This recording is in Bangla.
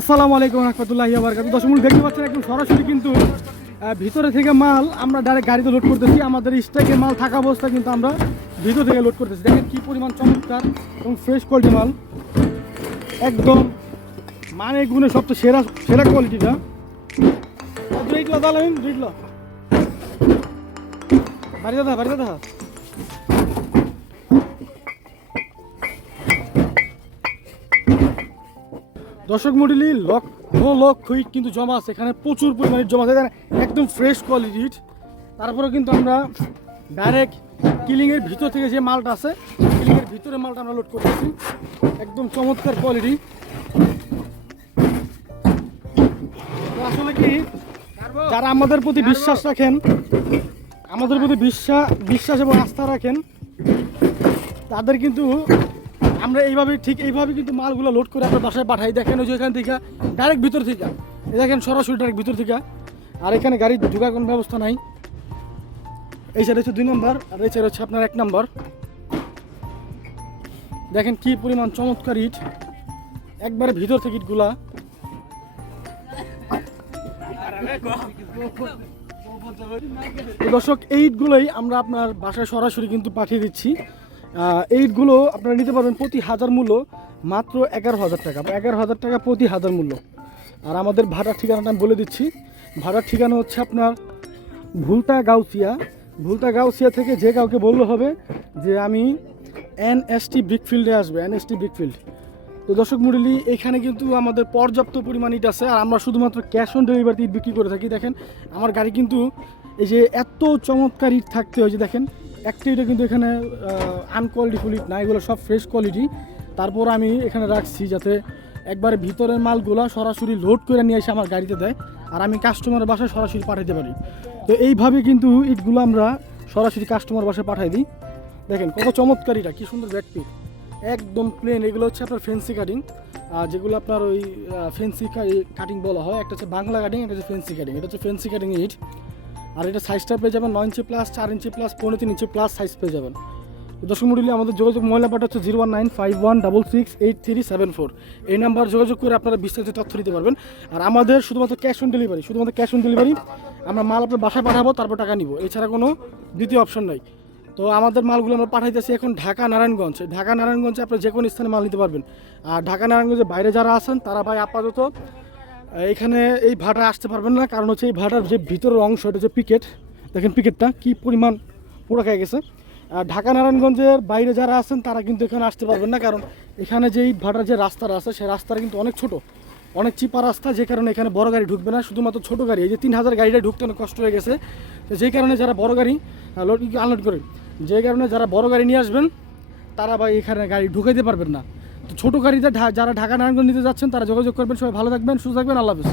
আসসালামু আলাইকুম রহমতুল্লাহি ওয়া বারাকাতুহু। দর্শক দেখতে পাচ্ছেন একদম সরাসরি কিন্তু ভিতরে থেকে মাল আমরা ডাইরেক্ট গাড়িতে লোড করতেছি। আমাদের স্টকে মাল থাকা অবস্থায় কিন্তু আমরা ভিতর থেকে লোড করতেছি। দেখেন কি পরিমাণ চমৎকার এবং ফ্রেশ কোয়ালিটি মাল, একদম মানে গুণে সবচেয়ে সেরা সেরা কোয়ালিটিটা। দুইগুলো দালাইন দুইগুলো বাড়ি দাদা বাড়ি দাদা। দর্শক মন্ডলী লক্ষ ইট কিন্তু জমা আছে এখানে, প্রচুর পরিমাণে জমা আছে, একদম ফ্রেশ কোয়ালিটির। তারপরে কিন্তু আমরা ডাইরেক্ট কিলিংয়ের ভিতর থেকে যে মালটা আছে, কিলিংয়ের ভিতরে মালটা আমরা লোড করতেছি, একদম চমৎকার কোয়ালিটি। আসলে কি যারা আমাদের প্রতি বিশ্বাস রাখেন, আমাদের প্রতি বিশ্বাস এবং আস্থা রাখেন, তাদের কিন্তু আমরা এইভাবে কিন্তু মালগুলো লোড করে আপনার বাসায় পাঠাই। দেখেন ওই যে এখান থেকে ডাইরেক্ট ভিতর থেকে, দেখেন সরাসরি ডাইরেক্ট ভিতর থেকে। আর এখানে গাড়ি ঢোকার কোনো ব্যবস্থা নাই। এই সাইড হচ্ছে 2 নম্বর আর এই সাইড হচ্ছে আপনার 1 নম্বর। দেখেন কি পরিমাণ চমৎকার ইট, একবারে ভিতর থেকে ইটগুলা। দর্শক এই ইটগুলোই আমরা আপনার বাসায় সরাসরি কিন্তু পাঠিয়ে দিচ্ছি। এই ইটগুলো আপনারা নিতে পারবেন প্রতি হাজার মূল্য মাত্র 11,000 টাকা, 11,000 টাকা প্রতি হাজার মূল্য। আর আমাদের ভাড়ার ঠিকানাটা আমি বলে দিচ্ছি। ভাড়ার ঠিকানা হচ্ছে আপনার ভুলতা গাউসিয়া থেকে যে কাউকে বললে হবে যে আমি NST ব্রিকফিল্ডে আসবে, NST ব্রিকফিল্ড। তো দর্শক মন্ডলী এখানে কিন্তু আমাদের পর্যাপ্ত পরিমাণ ইট আছে, আর আমরা শুধুমাত্র ক্যাশ অন ডেলিভারিতে ইট বিক্রি করে থাকি। দেখেন আমার গাড়ি কিন্তু এই যে এত চমৎকার ইট থাকতে হয় যে দেখেন একটা ইটও কিন্তু এখানে আনকোয়ালিটিফুল ইট না, এগুলো সব ফ্রেশ কোয়ালিটি। তারপর আমি এখানে রাখছি যাতে একবারে ভিতরের মালগুলো সরাসরি লোড করে নিয়ে এসে আমার গাড়িতে দেয়, আর আমি কাস্টমারের বাসায় সরাসরি পাঠাতে পারি। তো এইভাবে কিন্তু ইটগুলো আমরা সরাসরি কাস্টমার বাসায় পাঠাই দিই। দেখেন কত চমৎকার ইটা, কি সুন্দর ব্যাকপিট, একদম প্লেন। এগুলো হচ্ছে আপনার ফেন্সি কাটিং, যেগুলো আপনার ওই ফেন্সি কাটিং বলা হয়। একটা হচ্ছে বাংলা কাটিং, একটা হচ্ছে ফেন্সি কাটিং। এটা হচ্ছে ফেন্সি কাটিং ইট। আর এটা সাইজটা পেয়ে যাবেন 9 ইঞ্চি প্লাস, 4 ইঞ্চি প্লাস, 15 ইঞ্চি প্লাস সাইজ পেয়ে যাবেন। দর্শক মন্ডলী আমাদের যোগাযোগ মোবাইল নাম্বারটা হচ্ছে 01951668374। এই নাম্বার যোগাযোগ করে আপনারা বিস্তারিত তথ্য নিতে পারবেন। আর আমাদের শুধুমাত্র ক্যাশ অন ডেলিভারি, আমরা মাল আপনার বাসায় পাঠাবো, তারপর টাকা নিব, এছাড়া কোনো দ্বিতীয় অপশন নাই। তো আমাদের মালগুলো আমরা পাঠাইতেছি এখন ঢাকা নারায়ণগঞ্জে আপনার যে কোনো স্থানে মাল নিতে পারবেন। আর ঢাকা নারায়ণগঞ্জের বাইরে যারা আছেন তারা ভাই আপাতত এখানে এই ভাড়া আসতে পারবেন না, কারণ হচ্ছে এই ভাড়ার যে ভিতরের অংশ এটা হচ্ছে পিকেট। দেখেন পিকেটটা কি পরিমাণ পুরো খেয়ে গেছে। আর ঢাকা নারায়ণগঞ্জের বাইরে যারা আছেন তারা কিন্তু এখানে আসতে পারবেন না, কারণ এখানে যেই ভাড়ার যে রাস্তাটা আছে সেই রাস্তাটা কিন্তু অনেক ছোট, অনেক চিপা রাস্তা, যে কারণে এখানে বড় গাড়ি ঢুকবে না, শুধুমাত্র ছোট গাড়ি। এই যে 3000 গাড়িটা ঢুকতে অনেক কষ্ট হয়ে গেছে। তো যেই কারণে যারা বড় গাড়ি আনলোড করে, যে কারণে যারা বড় গাড়ি নিয়ে আসবেন তারা ভাই এখানে গাড়ি ঢুকাইতে পারবেন না। তো ছোটো গাড়িতে যারা ঢাকা নারায়ণগঞ্জ নিতে যাচ্ছেন তারা যোগাযোগ করবেন। সবাই ভালো থাকবেন, সুস্থ থাকবেন, আল্লাহ হাফেজ।